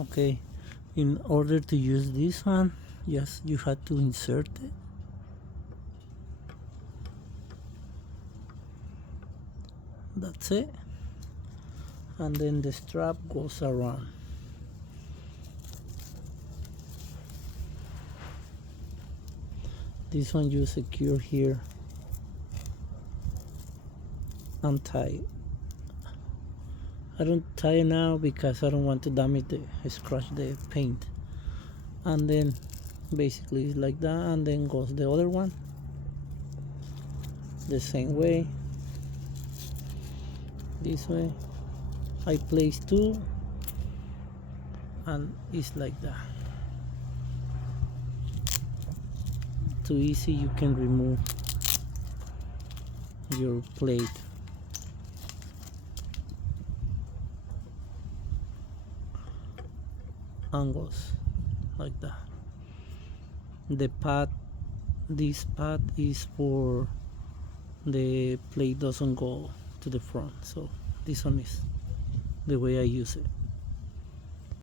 Okay, in order to use this one, yes, you have to insert it. That's it. And then the strap goes around. This one you secure here and tie it. I don't tie it now because I don't want to damage scratch the paint. And then basically it's like that, and then goes the other one the same way. This way I place two, and it's like that. Too easy, you can remove your plate. Angles like that. The pad, this pad is for the plate doesn't go to the front, so this one is the way I use it.